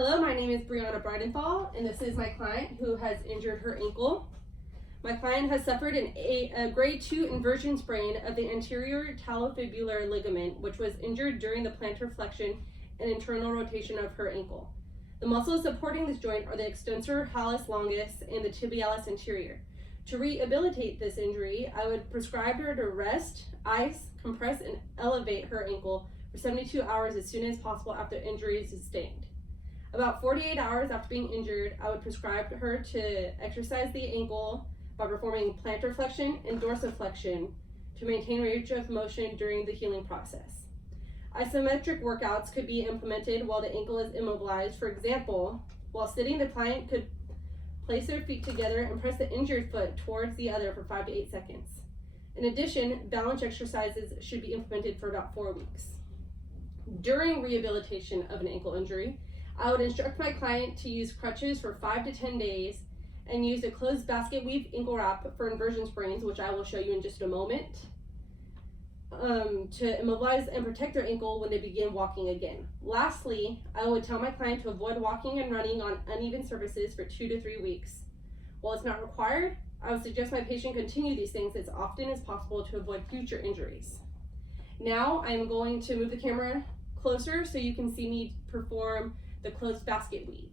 Hello, my name is Brianna Bridenthal, and this is my client who has injured her ankle. My client has suffered a grade 2 inversion sprain of the anterior talofibular ligament, which was injured during the plantar flexion and internal rotation of her ankle. The muscles supporting this joint are the extensor hallucis longus and the tibialis anterior. To rehabilitate this injury, I would prescribe her to rest, ice, compress, and elevate her ankle for 72 hours as soon as possible after injury is sustained. About 48 hours after being injured, I would prescribe her to exercise the ankle by performing plantar flexion and dorsiflexion to maintain range of motion during the healing process. Isometric workouts could be implemented while the ankle is immobilized. For example, while sitting, the client could place their feet together and press the injured foot towards the other for 5 to 8 seconds. In addition, balance exercises should be implemented for about 4 weeks. During rehabilitation of an ankle injury, I would instruct my client to use crutches for 5 to 10 days and use a closed basket weave ankle wrap for inversion sprains, which I will show you in just a moment, to immobilize and protect their ankle when they begin walking again. Lastly, I would tell my client to avoid walking and running on uneven surfaces for 2 to 3 weeks. While it's not required, I would suggest my patient continue these things as often as possible to avoid future injuries. Now I'm going to move the camera closer so you can see me perform the closed basket weave.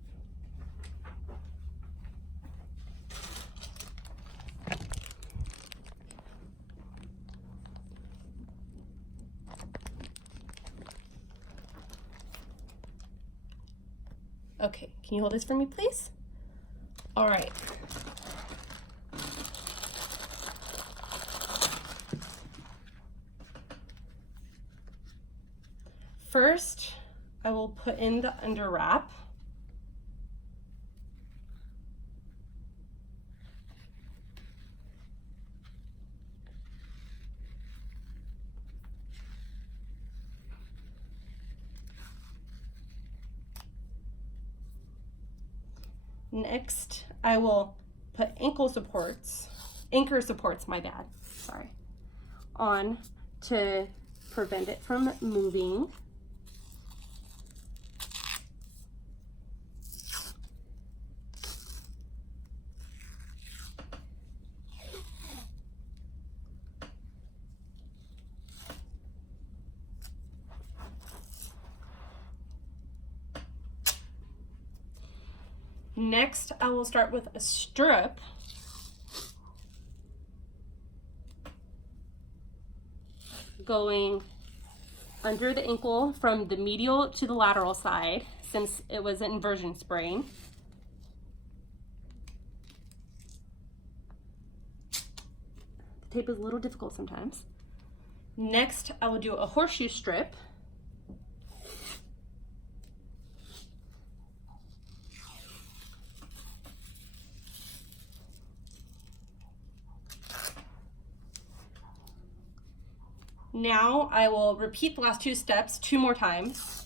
Okay, can you hold this for me, please? All right. First, I will put in the under wrap. Next, I will put anchor supports, on to prevent it from moving. Next, I will start with a strip. Going under the ankle from the medial to the lateral side, since it was an inversion sprain. The tape is a little difficult sometimes. Next, I will do a horseshoe strip. Now I will repeat the last 2 steps 2 more times.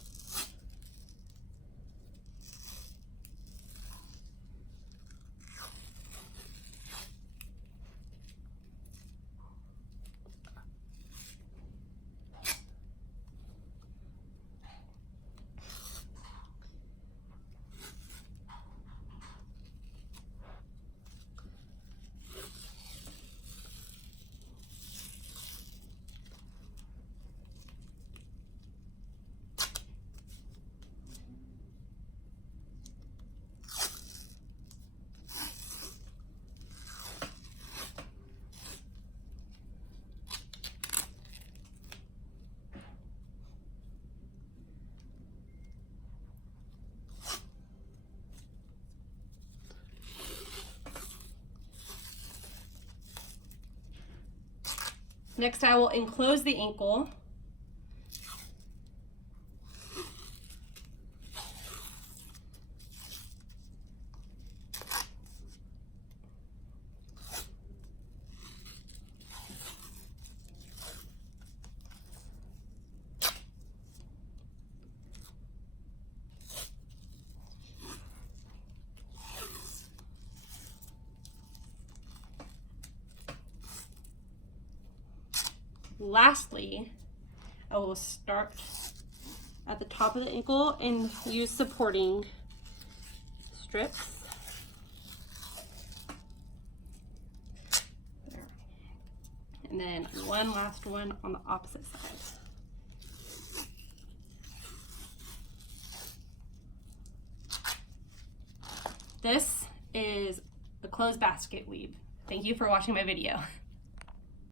Next, I will enclose the ankle. Lastly, I will start at the top of the ankle and use supporting strips. There. And then one last one on the opposite side. This is a closed basket weave. Thank you for watching my video.